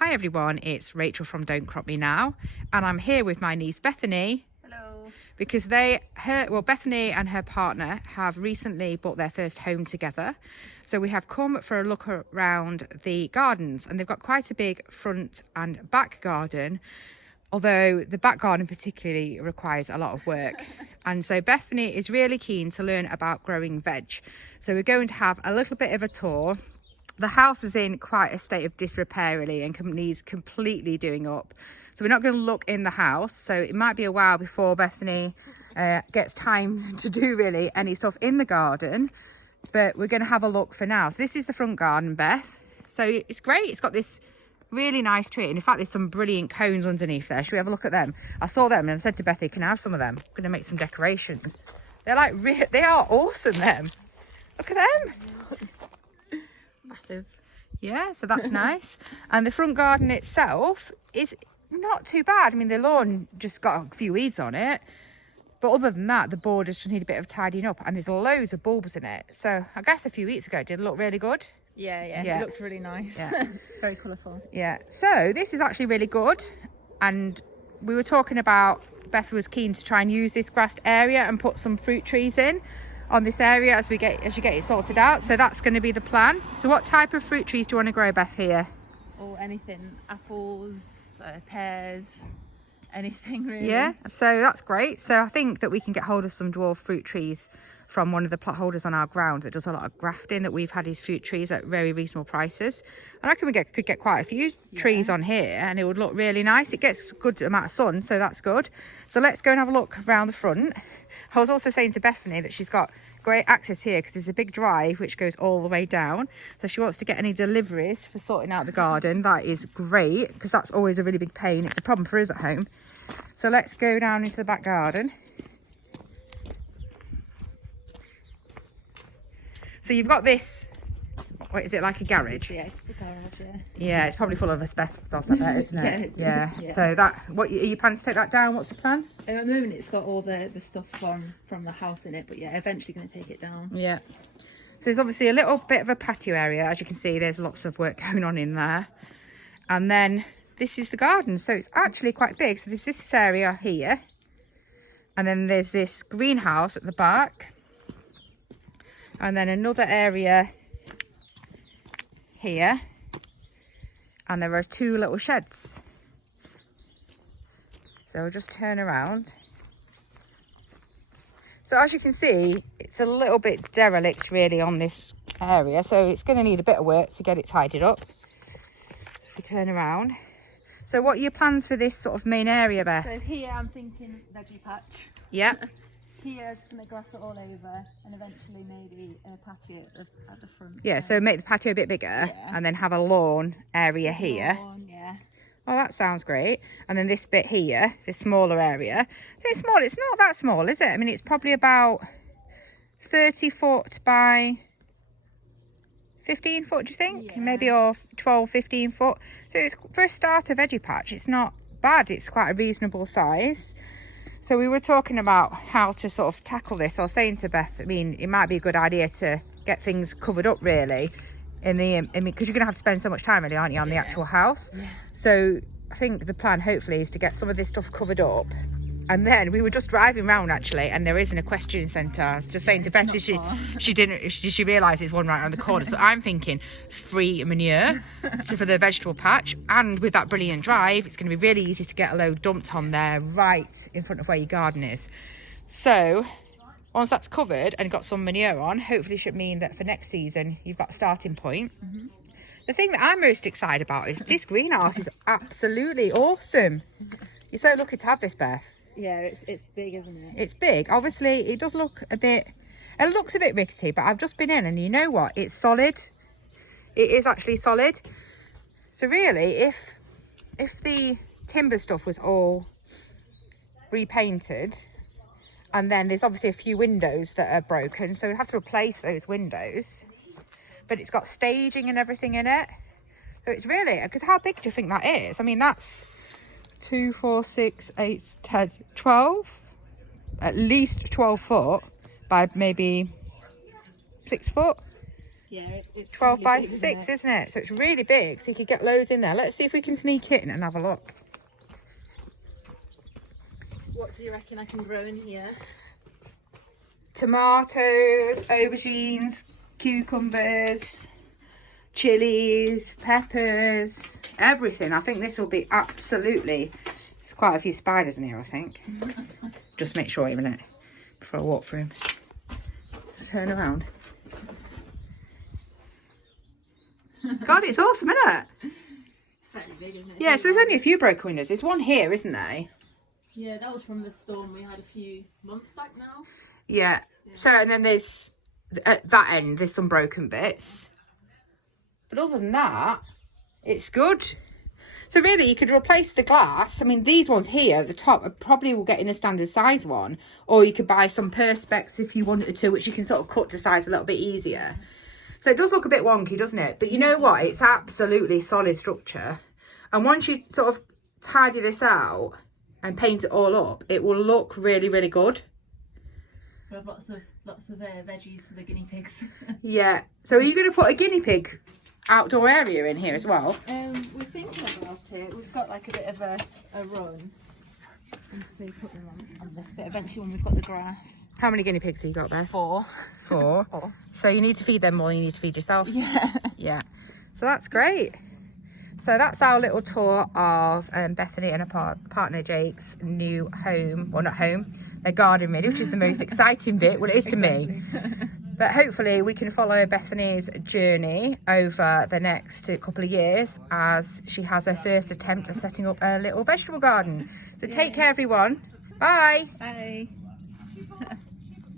Hi everyone, it's Rachel from Don't Crop Me Now, and I'm here with my niece Bethany. Hello. Because Bethany and her partner have recently bought their first home together. So we have come for a look around the gardens, and they've got quite a big front and back garden, although the back garden particularly requires a lot of work. And so Bethany is really keen to learn about growing veg. So we're going to have a little bit of a tour. The house is in quite a state of disrepair really, and needs completely doing up. So we're not going to look in the house. So it might be a while before Bethany gets time to do really any stuff in the garden. But we're going to have a look for now. So this is the front garden, Beth. So it's great. It's got this really nice tree. And in fact, there's some brilliant cones underneath there. Should we have a look at them? I saw them and I said to Bethy, can I have some of them? I'm going to make some decorations. They're like, they are awesome, them. Look at them. Massive. Yeah, so that's nice. And the front garden itself is not too bad. I mean, the lawn just got a few weeds on it, but other than that, the borders just need a bit of tidying up, and there's loads of bulbs in it. So I guess a few weeks ago it did look really good. Yeah. It looked really nice. Yeah. Very colourful. Yeah, so this is actually really good. And we were talking about, Beth was keen to try and use this grassed area and put some fruit trees in on this area as you get it sorted out. So that's going to be the plan. So what type of fruit trees do you want to grow, Beth, here? Or anything, apples, pears, anything really. Yeah, so that's great. So I think that we can get hold of some dwarf fruit trees from one of the plot holders on our ground that does a lot of grafting, that we've had his fruit trees at very reasonable prices. And I reckon we could get quite a few trees on here, and it would look really nice. It gets a good amount of sun, so that's good. So let's go and have a look around the front. I was also saying to Bethany that she's got great access here because there's a big drive which goes all the way down. So if she wants to get any deliveries for sorting out the garden, that is great, because that's always a really big pain. It's a problem for us at home. So let's go down into the back garden. So you've got this, what is it, like a garage? Yeah, it's the garage, yeah. Yeah, it's probably full of asbestos, I bet, isn't it? Yeah. So what are you planning to take that down? What's the plan? At the moment it's got all the stuff from the house in it, but yeah, eventually going to take it down. Yeah. So there's obviously a little bit of a patio area. As you can see, there's lots of work going on in there. And then this is the garden. So it's actually quite big. So there's this area here. And then there's this greenhouse at the back. And then another area here. And there are two little sheds. So we'll just turn around. So as you can see, it's a little bit derelict really on this area. So it's going to need a bit of work to get it tidied up. So if we turn around. So what are your plans for this sort of main area, Beth? So here I'm thinking veggie patch. Yeah. Here just going to grass it all over, and eventually maybe a patio at the front. Yeah, so make the patio a bit bigger, and then have a lawn area here. Yeah. Oh, that sounds great. And then this bit here, this smaller area. So it's small. It's not that small, is it? I mean, it's probably about 30 foot by 15 foot, do you think? Yeah. Maybe, or 12, 15 foot. So it's, for a starter veggie patch, it's not bad. It's quite a reasonable size. So we were talking about how to sort of tackle this. I was saying to Beth, I mean, it might be a good idea to get things covered up really because you're going to have to spend so much time really, aren't you, on the actual house. Yeah. So I think the plan hopefully is to get some of this stuff covered up. And then we were just driving around actually, and there is an equestrian centre. I was just saying to Beth, did she realise there's one right around the corner? So I'm thinking free manure for the vegetable patch, and with that brilliant drive, it's going to be really easy to get a load dumped on there right in front of where your garden is. So once that's covered and got some manure on, hopefully should mean that for next season you've got a starting point. Mm-hmm. The thing that I'm most excited about is this greenhouse is absolutely awesome. You're so lucky to have this, Beth. Yeah, it's big, isn't it? It's big. Obviously, it does look a bit... It looks a bit rickety, but I've just been in, and you know what? It's solid. It is actually solid. So really, if the timber stuff was all repainted, and then there's obviously a few windows that are broken, so we'd have to replace those windows. But it's got staging and everything in it. So it's really... Because how big do you think that is? I mean, that's 2, 4, 6, 8, 10, 12, at least 12 foot by maybe 6 foot. Yeah, it's 12 really by big, 6, isn't it? So it's really big, so you could get loads in there. Let's see if we can sneak in and have a look. What do you reckon I can grow in here? Tomatoes, aubergines, cucumbers, chilies, peppers, everything. I think this will be absolutely... There's quite a few spiders in here, I think. Just make sure, even it, before I walk through them. Turn around. God, it's awesome, isn't it? It's fairly big, isn't it? Yeah, so there's only a few broken windows. There's one here, isn't there? Yeah, that was from the storm we had a few months back now. Yeah. So, and then there's, at that end, there's some broken bits. But other than that, it's good. So really, you could replace the glass. I mean, these ones here at the top, I probably will get in a standard size one. Or you could buy some perspex if you wanted to, which you can sort of cut to size a little bit easier. So it does look a bit wonky, doesn't it? But you know what? It's absolutely solid structure. And once you sort of tidy this out and paint it all up, it will look really, really good. We have lots of veggies for the guinea pigs. Yeah. So are you going to put a guinea pig outdoor area in here as well? We're thinking about it. We've got like a bit of a run. And they put them on this bit. Eventually, when we've got the grass. How many guinea pigs have you got, Beth? 4. 4. 4. So you need to feed them more than you need to feed yourself. Yeah. Yeah. So that's great. So that's our little tour of Bethany and her partner Jake's new home. Well, not home, their garden really, which is the most exciting bit. Well, it is to me. But hopefully we can follow Bethany's journey over the next couple of years as she has her first attempt at setting up a little vegetable garden. So take care, everyone. Bye. Bye.